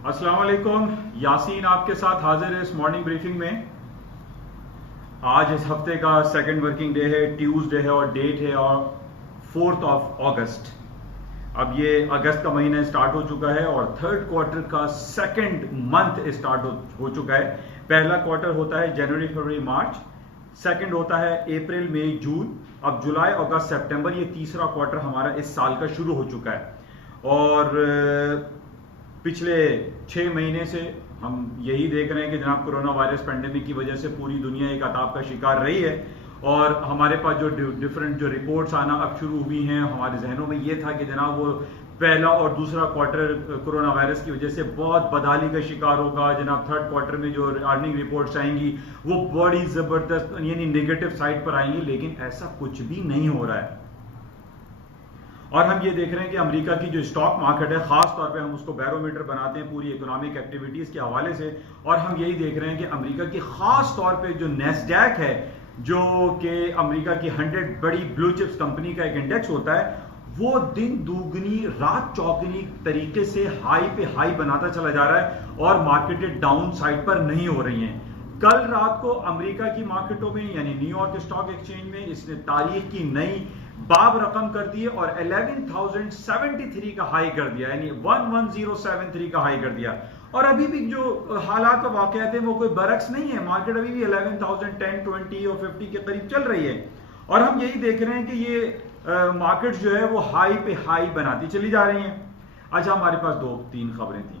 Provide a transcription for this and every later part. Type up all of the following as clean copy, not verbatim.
अस्सलाम वालेकुम, यासीन आपके साथ हाजिर है इस मॉर्निंग ब्रीफिंग में। आज इस हफ्ते का सेकंड वर्किंग डे है, ट्यूसडे है और डेट है और 4 अगस्त। अब ये अगस्त का महीना स्टार्ट हो चुका है और थर्ड क्वार्टर का सेकंड मंथ स्टार्ट हो चुका है। पहला क्वार्टर होता है जनवरी फरवरी मार्च, सेकंड होता है अप्रैल मई जून, अब जुलाई अगस्त सितंबर, ये तीसरा क्वार्टर हमारा इस साल का शुरू हो चुका है। और पिछले 6 महीने से हम यही देख रहे हैं कि जनाब कोरोना वायरस पेंडेमिक की वजह से पूरी दुनिया एक अताप का शिकार रही है और हमारे पास जो डिफरेंट जो रिपोर्ट्स आना अब शुरू हुई हैं, हमारे जहनों में ये था कि जनाब वो पहला और दूसरा क्वार्टर कोरोना वायरस की वजह से बहुत बदहाली का शिकार होगा। जनाब थर्ड क्वार्टर में जो अर्निंग रिपोर्ट्स आएंगी वो बड़ी जबरदस्त यानी नेगेटिव साइड पर आएंगी, लेकिन ऐसा कुछ भी नहीं हो रहा है। और हम ये देख रहे हैं कि अमेरिका की जो स्टॉक मार्केट है, खास तौर पे हम उसको बैरोमीटर बनाते हैं पूरी इकोनॉमिक एक्टिविटीज के हवाले से, और हम यही देख रहे हैं कि अमेरिका की खास तौर पे जो नेस्डैक है, जो कि अमेरिका की 100 बड़ी ब्लू चिप्स कंपनी का एक इंडेक्स होता है, वो दिन दुगनी रात चौगनी तरीके से हाई पे हाई बनाता चला जा रहा है और मार्केटें डाउन साइड पर नहीं हो रही हैं। कल रात को अमेरिका की मार्केटों में यानी न्यूयॉर्क स्टॉक एक्सचेंज में इसने तारीख की नई बाब रकम कर दी है और 11,073 का हाई कर दिया, यानी 11,073 का हाई कर दिया। और अभी भी जो हालात और वाकयात हैं वो कोई बरक्स नहीं है, मार्केट अभी भी 11,010, 20 और 50 के करीब चल रही है। और हम यही देख रहे हैं कि ये मार्केट जो है वो हाई पे हाई बनाती चली जा रही है। अच्छा, हमारे पास 2-3 खबरें थी।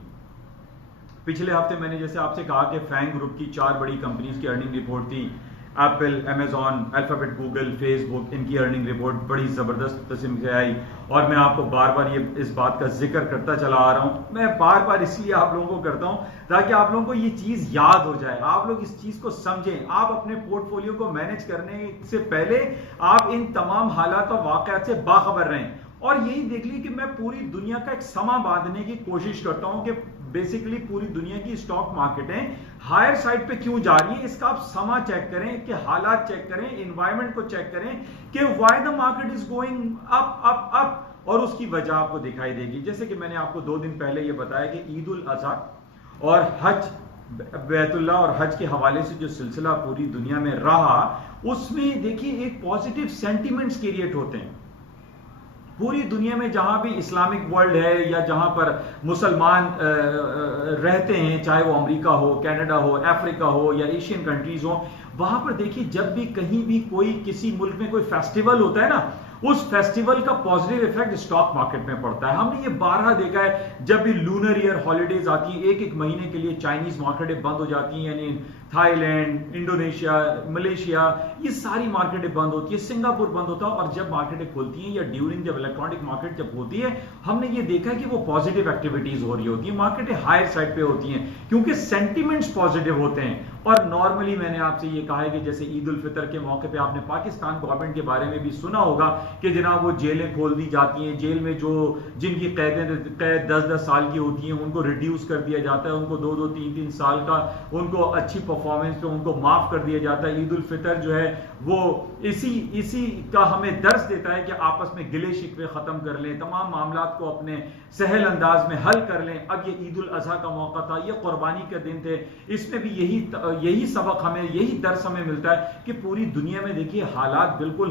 पिछले हफ्ते मैंने जैसे आपसे कहा कि फैंग ग्रुप की 4 बड़ी कंपनीज की अर्निंग रिपोर्ट थी, Apple, Amazon, alphabet, Google, Facebook, इनकी अर्निंग रिपोर्ट बड़ी जबरदस्त किस्म से आई। और मैं आपको बार बार ये इस बात का जिक्र करता चला आ रहा हूं। मैं बार बार इसलिए आप लोगों को करता हूं ताकि आप लोगों को ये चीज याद हो जाए, आप लोग इस चीज को समझें। आप अपने पोर्टफोलियो को मैनेज करने से पहले आप इन तमाम हालात और वाकयात से बाखबर रहें। और यही देख ली कि मैं पूरी दुनिया का एक समा बांधने की कोशिश करता हूं कि बेसिकली पूरी दुनिया की स्टॉक मार्केटें हायर साइड पे क्यों जा रही है, इसका आप समा चेक करें, कि हालात चेक करें, एनवायरनमेंट को चेक करें कि why the market is going up up up, और उसकी वजह आपको दिखाई देगी। जैसे कि मैंने आपको 2 दिन पहले यह बताया कि ईद उल अजहा और हज, बैतुल्लाह और हज के हवाले से जो सिलसिला पूरी दुनिया में रहा, उसमें देखिए एक पॉजिटिव सेंटिमेंट्स क्रिएट होते हैं। पूरी दुनिया में जहां भी इस्लामिक वर्ल्ड है या जहां पर मुसलमान रहते हैं, चाहे वो अमेरिका हो, कनाडा हो, अफ्रीका हो या एशियन कंट्रीज हो, वहां पर देखिए जब भी कहीं भी कोई किसी मुल्क में कोई फेस्टिवल होता है ना, उस फेस्टिवल का पॉजिटिव इफेक्ट स्टॉक मार्केट में पड़ता है। हमने ये बारहा देखा है, जब भी लूनर ईयर हॉलीडेज आती है, एक महीने के लिए चाइनीज मार्केटें बंद हो जाती हैं, यानी थाईलैंड, इंडोनेशिया, मलेशिया, ये सारी मार्केटें बंद होती है, सिंगापुर बंद होता है। और जब मार्केटें खुलती हैं या ड्यूरिंग जब इलेक्ट्रॉनिक मार्केट जब होती है, हमने ये देखा कि वो पॉजिटिव एक्टिविटीज हो रही होती है, मार्केटें हायर साइड पे होती हैं क्योंकि सेंटिमेंट्स पॉजिटिव होते हैं। और नॉर्मली मैंने आपसे ये कहा है कि जैसे ईद उल फितर के मौके पे आपने पाकिस्तान गवर्नमेंट के बारे में भी सुना होगा कि जनाब वो जेलें खोल दी जाती हैं, जेल में जो जिनकी कैद 10-10 साल की होती हैं उनको रिड्यूस कर दिया जाता है, उनको 2-2, 3-3 साल का उनको अच्छी परफॉर्मेंस पे उनको माफ कर दिया जाता है। ईद उल फितर जो है वो इसी का हमें दर्स देता है कि आपस में गिले शिकवे खत्म कर लें, तमाम मामलात को अपने सहल अंदाज में हल कर लें। अब ये ईद उल अजहा का मौका था, ये कुर्बानी के दिन थे, इसमें भी यही सबक हमें, यही दर्स हमें मिलता है कि पूरी दुनिया में देखिए हालात बिल्कुल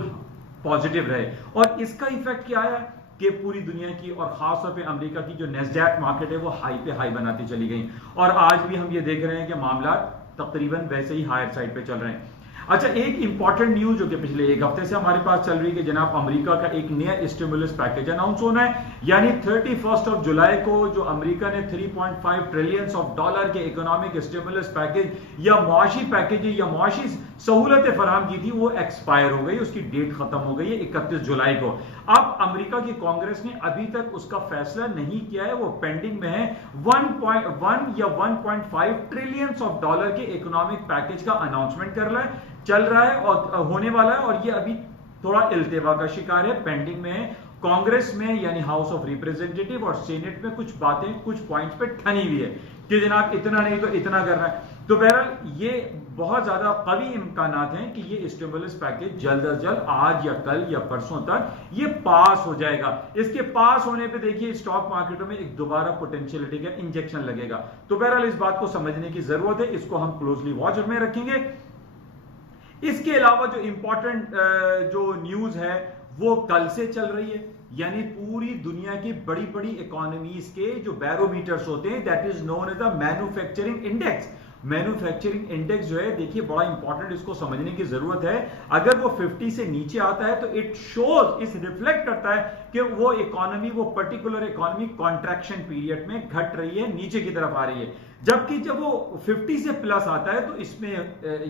पॉजिटिव रहे। और इसका इफेक्ट क्या है कि पूरी दुनिया की और खासतौर पे अमेरिका की जो नेस्डैक मार्केट है वो हाई पे हाई बनाती चली गई। और आज भी हम ये देख रहे हैं कि मामला तकरीबन वैसे ही हायर साइड पे चल रहे हैं। अच्छा, एक इंपॉर्टेंट न्यूज जो कि पिछले 1 हफ्ते से हमारे पास चल रही है कि जनाब अमेरिका का एक नया स्टिमुलस पैकेज अनाउंस होना है, यानी 31 जुलाई को जो अमेरिका ने $3.5 ट्रिलियन के इकोनॉमिक स्टिमुलस पैकेज या मुआशी पैकेज या मुआशी सहूलतें फराहम की थी, वो एक्सपायर हो गई, उसकी डेट खत्म हो गई है 31 जुलाई को। अब अमेरिका की कांग्रेस ने अभी तक उसका फैसला नहीं किया है, वो पेंडिंग में है। 1.1 या $1.5 ट्रिलियन के इकोनॉमिक पैकेज का अनाउंसमेंट चल रहा है और होने वाला है, और ये अभी थोड़ा इल्तेवा का शिकार है, पेंडिंग में है। कांग्रेस में यानी हाउस ऑफ रिप्रेजेंटेटिव और सेनेट में कुछ बातें कुछ पॉइंट्स पे ठनी हुई है कि जनाब इतना नहीं तो इतना करना है। तो बहरहाल ये बहुत ज्यादा कवी इम्कानात हैं कि ये स्टिमुलस पैकेज जल्द अज जल्द आज या कल या परसों तक ये पास हो जाएगा। इसके पास होने पे देखिए स्टॉक मार्केटों में एक दोबारा पोटेंशियलिटी का इंजेक्शन लगेगा। तो बहरहाल इस बात को समझने की जरूरत है, इसको हम क्लोजली वॉच में रखेंगे। इसके अलावा जो इंपॉर्टेंट जो न्यूज है वो कल से चल रही है, यानी पूरी दुनिया की बड़ी बड़ी इकोनॉमीज के जो बैरोमीटर्स होते हैं, that is known as the manufacturing index. Manufacturing index जो है देखिए बड़ा इंपॉर्टेंट, इसको समझने की जरूरत है। अगर वो 50 से नीचे आता है तो इट शोज, इस रिफ्लेक्ट करता है कि वो इकोनॉमी, वो पर्टिकुलर इकोनॉमी कॉन्ट्रैक्शन पीरियड में घट रही है, नीचे की तरफ आ रही है। जबकि जब वो 50 से प्लस आता है तो इसमें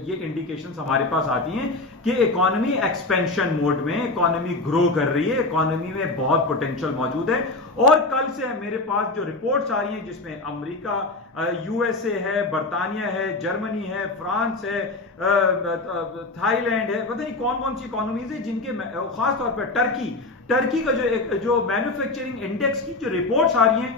ये इंडिकेशंस हमारे पास आती हैं कि इकोनॉमी एक्सपेंशन मोड में, इकोनॉमी ग्रो कर रही है, इकोनॉमी में बहुत पोटेंशियल मौजूद है। और कल से मेरे पास जो रिपोर्ट्स आ रही हैं जिसमें अमेरिका, यूएसए है, बर्तानिया है, जर्मनी है, फ्रांस है, थाईलैंड है, पता नहीं कौन कौन सी इकोनॉमीज है जिनके खासतौर पर टर्की का जो मैन्युफैक्चरिंग इंडेक्स की जो रिपोर्ट्स आ रही हैं,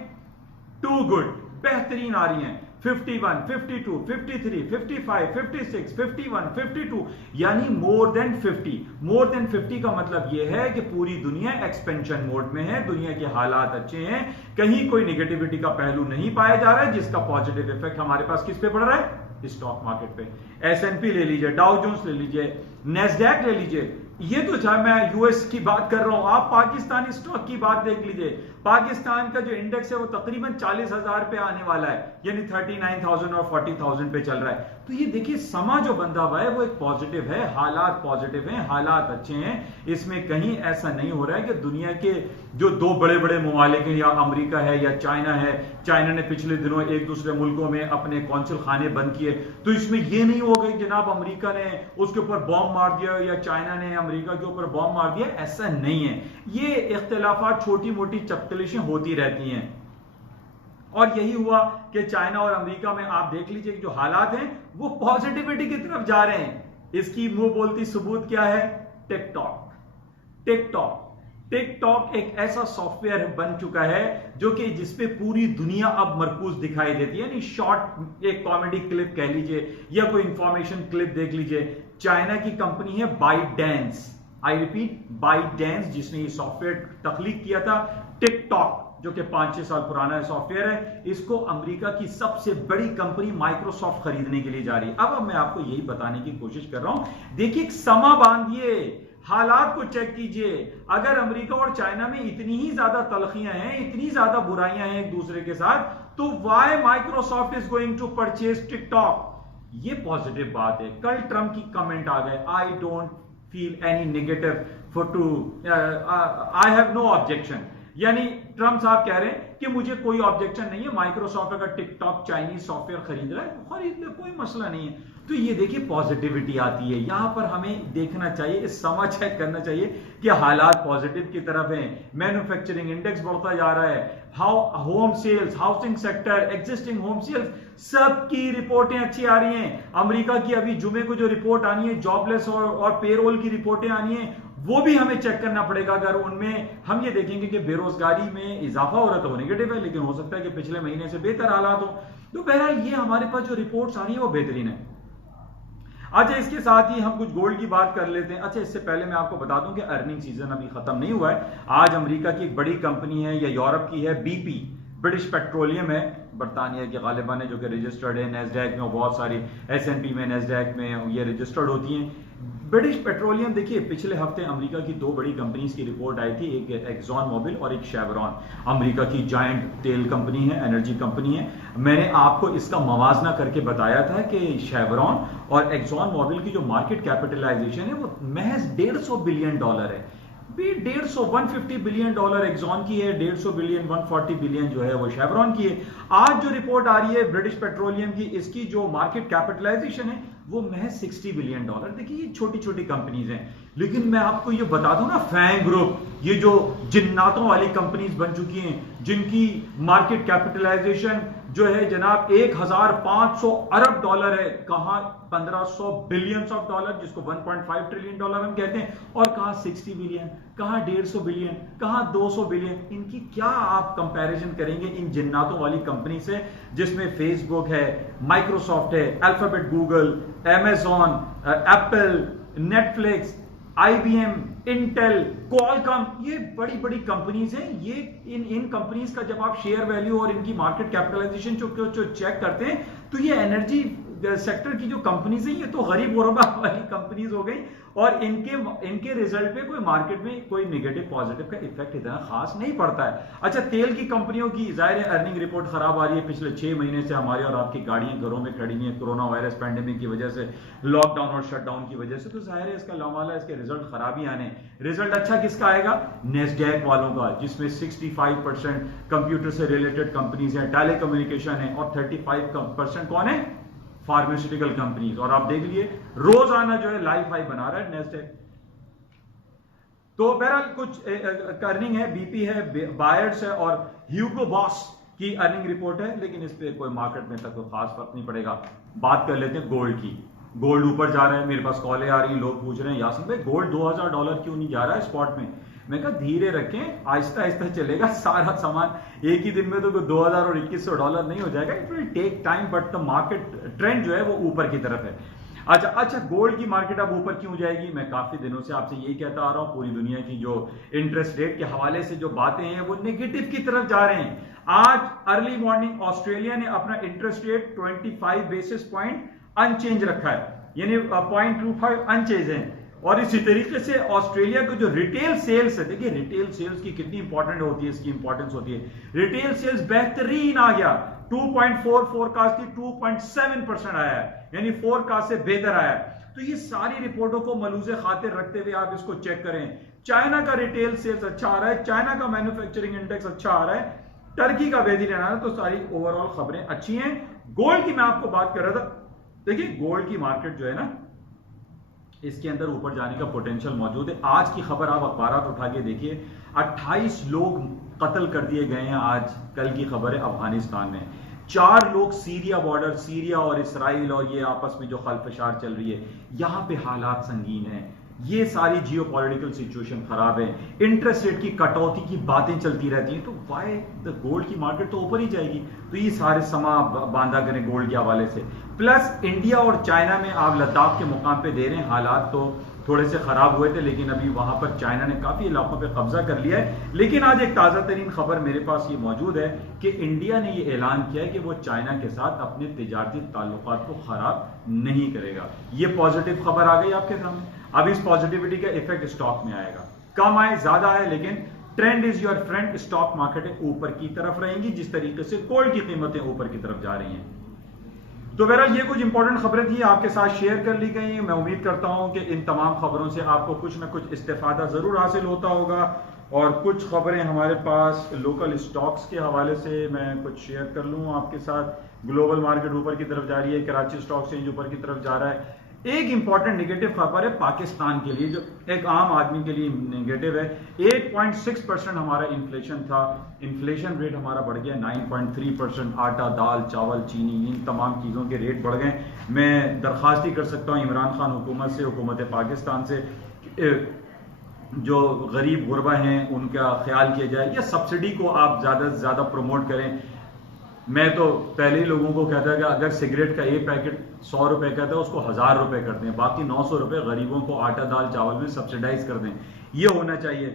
टू गुड, बेहतरीन आ रही हैं। 51, 52, 53, 55, 56, 51, 52, यानी मोर देन 50। मोर देन 50 का मतलब यह है कि पूरी दुनिया एक्सपेंशन मोड में है, दुनिया के हालात अच्छे हैं, कहीं कोई नेगेटिविटी का पहलू नहीं पाया जा रहा है, जिसका पॉजिटिव इफेक्ट हमारे पास किस पे पड़ रहा है? स्टॉक मार्केट पे। एसएनपी ले लीजिए, डाउ जोन्स ले लीजिए, नेस्डैक ले लीजिए। ये तो चाहे मैं यूएस की बात कर रहा हूं, आप पाकिस्तानी स्टॉक की बात देख लीजिए। पाकिस्तान का जो इंडेक्स है वो तकरीबन 40,000 पे आने वाला है, यानी 39,000 और 40,000 पे चल रहा है। तो ये देखिए समा जो बंधा हुआ है वो एक पॉजिटिव है, हालात पॉजिटिव हैं, हालात अच्छे हैं। इसमें कहीं ऐसा नहीं हो रहा है कि दुनिया के जो दो बड़े बड़े ममालिक हैं, या अमेरिका है या चाइना है, चाइना ने पिछले दिनों एक दूसरे मुल्कों में अपने कौंसिल खाने बंद किए, तो इसमें ये नहीं हो गई जनाब अमेरिका ने उसके ऊपर बॉम्ब मार दिया या चाइना ने अमेरिका के ऊपर बॉम्ब मार दिया, ऐसा नहीं है। ये इख्तिलाफात छोटी मोटी चपतलिशें होती रहती हैं। और यही हुआ कि चाइना और अमेरिका में आप देख लीजिए जो हालात हैं वो पॉजिटिविटी की तरफ जा रहे हैं। इसकी मुंह बोलती सबूत क्या है? टिकटॉक एक ऐसा सॉफ्टवेयर बन चुका है जो कि जिसपे पूरी दुनिया अब मरकूज दिखाई देती है। यानी शॉर्ट एक कॉमेडी क्लिप कह लीजिए या कोई इंफॉर्मेशन क्लिप देख लीजिए। चाइना की कंपनी है बाइटडेंस, आई रिपीट बाइटडेंस, जिसने ये सॉफ्टवेयर तख्लीक किया था। टिकटॉक जो कि 5-6 साल पुराना सॉफ्टवेयर है, इसको अमेरिका की सबसे बड़ी कंपनी माइक्रोसॉफ्ट खरीदने के लिए जा रही है। अब मैं आपको यही बताने की कोशिश कर रहा हूं, देखिए समा बांधिए, हालात को चेक कीजिए। अगर अमेरिका और चाइना में इतनी ही ज्यादा तलखियां हैं, इतनी ज्यादा बुराइयां हैं एक दूसरे के साथ, तो why Microsoft is going to purchase TikTok? ये पॉजिटिव बात है। कल ट्रंप की कमेंट आ गए, I don't feel any negative for to, I have no objection. यानी ट्रंप साहब कह रहे हैं कि मुझे कोई ऑब्जेक्शन नहीं है, माइक्रोसॉफ्ट अगर टिकटॉक चाइनीज सॉफ्टवेयर खरीद रहा है खरीद ले, कोई मसला नहीं है। तो ये देखिए पॉजिटिविटी आती है। यहां पर हमें देखना चाहिए, समझ चेक करना चाहिए कि हालात पॉजिटिव की तरफ हैं। मैन्युफैक्चरिंग इंडेक्स बढ़ता जा रहा है, home sales, housing sector, existing home sales, सबकी रिपोर्टें अच्छी आ रही हैं। अमेरिका की अभी जुमे को जो रिपोर्ट आनी है, जॉबलेस और पेरोल की रिपोर्टें आनी है, वो भी हमें चेक करना पड़ेगा। अगर उनमें हम ये देखेंगे कि बेरोजगारी में इजाफा हो रहा है तो वो नेगेटिव है, लेकिन हो सकता है कि पिछले महीने से बेहतर हालात हो। तो बहरहाल ये हमारे पास जो रिपोर्ट्स आ रही है वो बेहतरीन है। अच्छा, इसके साथ ही हम कुछ गोल्ड की बात कर लेते हैं। अच्छा, इससे पहले मैं आपको बता दूं कि अर्निंग सीजन अभी खत्म नहीं हुआ है। आज अमेरिका की एक बड़ी कंपनी है या यूरोप की है, बीपी, ब्रिटिश पेट्रोलियम है, बर्तानिया की गालिबा है, जो कि रजिस्टर्ड है नेस्डैक में, बहुत सारी एसएनपी में, नेस्डैक में ये रजिस्टर्ड होती हैं। ब्रिटिश पेट्रोलियम, देखिए पिछले हफ्ते अमेरिका की दो बड़ी कंपनीज की रिपोर्ट आई थी, एक एक्सॉन मोबिल और एक शेवरॉन। अमेरिका की जायंट तेल कंपनी है, एनर्जी कंपनी है। मैंने आपको इसका मवाजना करके बताया था कि शेवरॉन और एक्सॉन मोबिल की जो मार्केट कैपिटलाइजेशन है वो महज $150 बिलियन है। 150 बिलियन डॉलर एक्सॉन की है, 150 बिलियन 140 बिलियन जो है वो शेवरॉन की है। आज जो रिपोर्ट आ रही है ब्रिटिश पेट्रोलियम की, इसकी जो मार्केट कैपिटलाइजेशन है वो महज $60 बिलियन। देखिए ये छोटी छोटी कंपनीज हैं। लेकिन मैं आपको ये बता दूं ना, फैंग ग्रुप, ये जो जिन्नातों वाली कंपनीज बन चुकी हैं, जिनकी मार्केट कैपिटलाइजेशन जो है जनाब 1500 अरब डॉलर है, कहां 1500 बिलियंस ऑफ डॉलर, जिसको 1.5 ट्रिलियन डॉलर हम कहते हैं, और कहां 60 बिलियन, कहां 150 बिलियन, कहां 200 बिलियन। इनकी क्या आप कंपैरिजन करेंगे इन जिन्नातों वाली कंपनी से, जिसमें फेसबुक है, माइक्रोसॉफ्ट है, alphabet, Google, Amazon, Apple, Netflix, IBM, Intel, Qualcomm, ये बड़ी बड़ी कंपनीज हैं। ये इन कंपनीज का जब आप शेयर वैल्यू और इनकी मार्केट कैपिटलाइजेशन जो चेक करते हैं, तो ये एनर्जी सेक्टर की जो कंपनीज हैं, ये तो गरीब गुरबा वाली कंपनीज हो गई, और इनके रिजल्ट पे कोई मार्केट में कोई नेगेटिव पॉजिटिव का इफेक्ट इतना खास नहीं पड़ता है। अच्छा, तेल की कंपनियों की जाहिर है अर्निंग रिपोर्ट खराब आ रही है। पिछले 6 महीने से हमारी और आपकी गाड़ियां घरों में खड़ी हुई हैं, कोरोना वायरस पैंडेमिक की वजह से, लॉकडाउन और शटडाउन की वजह से, तो जाहिर है इसका लवाला, इसके रिजल्ट खराब ही आने। रिजल्ट अच्छा किसका आएगा? नेस्डैक वालों का, जिसमें 65% कंप्यूटर से रिलेटेड कंपनीज हैं, टेलीकम्युनिकेशन है, और 35% कौन है? Pharmaceutical companies. और आप देख लिए रोजाना जो है लाइफ हाई बना रहा है नेस्डैक। तो बहरहाल कुछ अर्निंग है, बीपी है, बायर्स है, और ह्यूगो बॉस की अर्निंग रिपोर्ट है, लेकिन इस पे कोई मार्केट में तक कोई खास फर्क नहीं पड़ेगा। बात कर लेते हैं गोल्ड की। गोल्ड ऊपर जा रहा है, मेरे पास कॉलें आ रही, लोग पूछ रहे हैं यासिन भाई गोल्ड $2000 क्यों नहीं जा रहा है स्पॉट में? मैं कहा धीरे रखें, आहिस्ता आहिस्ता चलेगा, सारा सामान एक ही दिन में तो $2000 और $2100 नहीं हो जाएगा। It will take time, but the market trend जो है वो ऊपर की तरफ है। अच्छा, गोल्ड की मार्केट अब ऊपर क्यों जाएगी? मैं काफी दिनों से आपसे यही कहता आ रहा हूं, पूरी दुनिया की जो इंटरेस्ट रेट के हवाले से जो बातें हैं वो नेगेटिव की तरफ जा रहे हैं। आज अर्ली मॉर्निंग ऑस्ट्रेलिया ने अपना interest rate 25 basis point unchanged रखा है, यानी 0.25 अनचेंज है। और इसी तरीके से ऑस्ट्रेलिया को जो रिटेल सेल्स है, देखिए रिटेल सेल्स की कितनी इंपॉर्टेंट होती है, इसकी इंपॉर्टेंस होती है। रिटेल सेल्स बेहतरीन आ गया, 2.4 फोरकास्ट थी, 2.7% आया है, यानी फोरकास्ट से बेहतर आया है। तो ये सारी रिपोर्टों को मलूज़े खातिर रखते हुए आप इसको चेक करें। चाइना का रिटेल सेल्स अच्छा आ रहा है, चाइना का मैन्युफैक्चरिंग इंडेक्स अच्छा आ रहा है, टर्की का बेहद रहना है, तो सारी ओवरऑल खबरें अच्छी हैं। गोल्ड की मैं आपको बात कर रहा था, देखिए गोल्ड की मार्केट जो है ना, इसके अंदर ऊपर जाने का पोटेंशियल मौजूद है। आज की खबर आप अखबार उठा के देखिए, 28 लोग कत्ल कर दिए गए हैं। आज कल की खबर है अफगानिस्तान में 4 लोग, सीरिया बॉर्डर, सीरिया और इसराइल और ये आपस में जो खलफशार चल रही है, यहां पे हालात संगीन है। ये सारी जियोपॉलिटिकल सिचुएशन खराब है, इंटरेस्ट रेट की कटौती की बातें चलती रहती हैं, तो वाई द गोल्ड की मार्केट तो ऊपर ही जाएगी। तो ये सारे समा बांधा करें गोल्ड के हवाले से। प्लस इंडिया और चाइना में आप लद्दाख के मुकाम पे दे रहे हैं, हालात तो थोड़े से खराब हुए थे, लेकिन अभी वहां पर चाइना ने काफी इलाकों पे कब्जा कर लिया है। लेकिन आज एक ताजा तरीन खबर मेरे पास ये मौजूद है कि इंडिया ने ये ऐलान किया है कि वो चाइना के साथ अपने तिजारती ताल्लुकात को खराब नहीं करेगा। ये पॉजिटिव खबर आ गई आपके सामने। अब इस पॉजिटिविटी का इफेक्ट स्टॉक में आएगा, कम आए ज्यादा है, लेकिन trend is your friend. Stock मार्केटें ऊपर की तरफ रहेंगी, जिस तरीके से गोल्ड की कीमतें ऊपर की तरफ जा रही हैं। तो बहरहाल ये कुछ इंपॉर्टेंट खबरें थी, आपके साथ शेयर कर ली गई। मैं उम्मीद करता हूं कि इन तमाम खबरों से आपको कुछ ना कुछ इस्तेफादा जरूर हासिल होता होगा। और कुछ खबरें हमारे पास लोकल स्टॉक्स के हवाले से मैं कुछ शेयर कर लूं आपके साथ। ग्लोबल मार्केट ऊपर की तरफ जा रही है, कराची स्टॉक एक्सचेंज ऊपर की तरफ जा रहा है। एक इंपॉर्टेंट नेगेटिव खबर है पाकिस्तान के लिए, जो एक आम आदमी के लिए नेगेटिव है। 8.6% हमारा इन्फ्लेशन था, इन्फ्लेशन रेट हमारा बढ़ गया 9.3%। आटा, दाल, चावल, चीनी, इन तमाम चीज़ों के रेट बढ़ गए। मैं दरख्वास्त ही कर सकता हूँ इमरान खान हुकूमत से, हुकूमत पाकिस्तान से, जो गरीब गुरबा हैं उनका ख्याल किया जाए, या सब्सिडी को आप ज़्यादा से ज़्यादा प्रमोट करें। मैं तो पहले ही लोगों को कहता है कि अगर सिगरेट का एक पैकेट 100 रुपए का था, उसको 1000 रुपए कर दें, बाकी 900 रुपए गरीबों को आटा, दाल, चावल में सब्सिडाइज कर दें। ये होना चाहिए।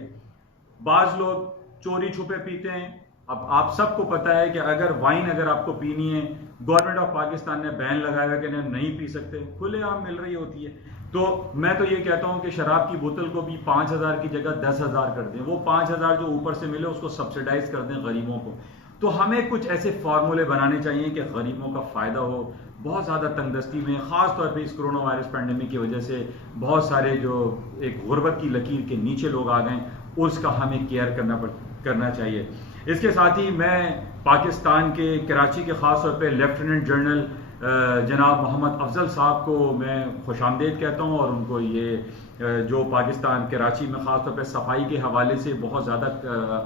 बाज लोग चोरी छुपे पीते हैं। अब आप सबको पता है कि अगर वाइन अगर आपको पीनी है, गवर्नमेंट ऑफ पाकिस्तान ने बैन लगाया कि नहीं पी सकते, खुलेआम मिल रही होती है। तो मैं तो ये कहता हूं कि शराब की बोतल को भी 5000 की जगह 10,000 कर दें। वो 5000 जो ऊपर से मिले उसको सब्सिडाइज कर दें गरीबों को। तो हमें कुछ ऐसे फार्मूले बनाने चाहिए कि गरीबों का फायदा हो। बहुत ज़्यादा तंगदस्ती में, ख़ास तौर पे इस कोरोना वायरस पैंडेमिक की वजह से बहुत सारे जो एक गुर्बत की लकीर के नीचे लोग आ गए, उसका हमें केयर करना चाहिए। इसके साथ ही मैं पाकिस्तान के कराची के ख़ास तौर पे लेफ्टिनेंट जनरल जनाब मोहम्मद अफजल साहब को मैं खुशामदीद कहता हूँ और उनको ये जो पाकिस्तान कराची में ख़ासतौर पर सफाई के हवाले से बहुत ज़्यादा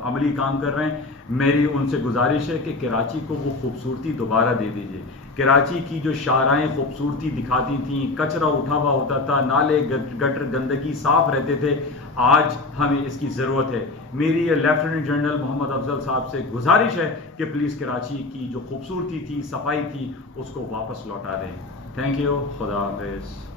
अमली काम कर रहे हैं। मेरी उनसे गुजारिश है कि कराची को वो खूबसूरती दोबारा दे दीजिए। कराची की जो शाराएं खूबसूरती दिखाती थी, कचरा उठा हुआ होता था, नाले गटर गंदगी साफ रहते थे, आज हमें इसकी ज़रूरत है। मेरी ये लेफ्टिनेंट जनरल मोहम्मद अफजल साहब से गुजारिश है कि प्लीज़ कराची की जो खूबसूरती थी, सफाई थी, उसको वापस लौटा दें। Thank you. खुदा हाफिज़।